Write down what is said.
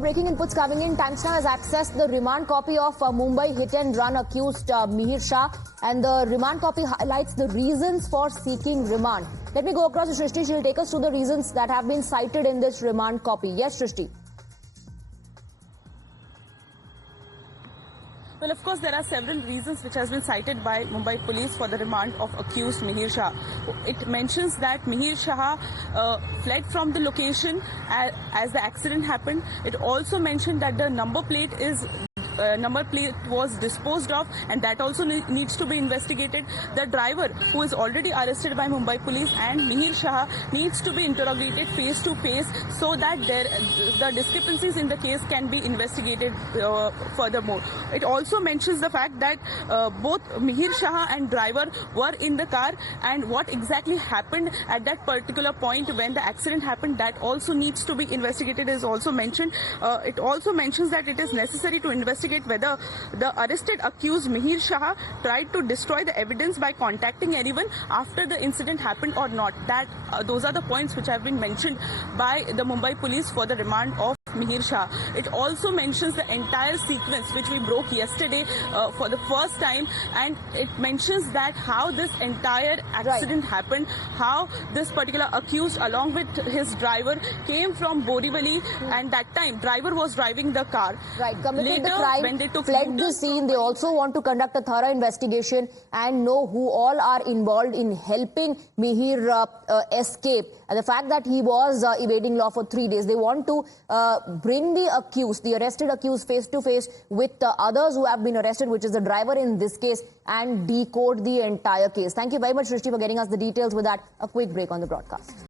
breaking inputs coming in. Times Now has accessed the remand copy of Mumbai hit and run accused Mihir Shah, and the remand copy highlights the reasons for seeking remand. Let me go across to Shrishti. She'll take us through the reasons that have been cited in this remand copy. Yes, Shrishti. Well, of course, there are several reasons which has been cited by Mumbai police for the remand of accused Mihir Shah. It mentions that Mihir Shah fled from the location as the accident happened. It also mentioned that the number plate was disposed of, and that also needs to be investigated. The driver, who is already arrested by Mumbai police, and Mihir Shah needs to be interrogated face to face so that the discrepancies in the case can be investigated furthermore. It also mentions the fact that both Mihir Shah and driver were in the car, and what exactly happened at that particular point when the accident happened, that also needs to be investigated is also mentioned. It also mentions that it is necessary to investigate whether the arrested accused Mihir Shah tried to destroy the evidence by contacting anyone after the incident happened or not. Those are the points which have been mentioned by the Mumbai police for the remand of Mihir Shah. It also mentions the entire sequence which we broke yesterday for the first time, and it mentions that how this entire accident happened, how this particular accused along with his driver came from Borivali, and that time driver was driving the car. Committed the crime, when they fled the scene. They also want to conduct a thorough investigation and know who all are involved in helping Mihir escape. And the fact that he was evading law for 3 days, they want to bring the arrested accused face to face with others who have been arrested, which is the driver in this case, and decode the entire case. Thank you very much, Shrishti, for getting us the details with that. A quick break on the broadcast.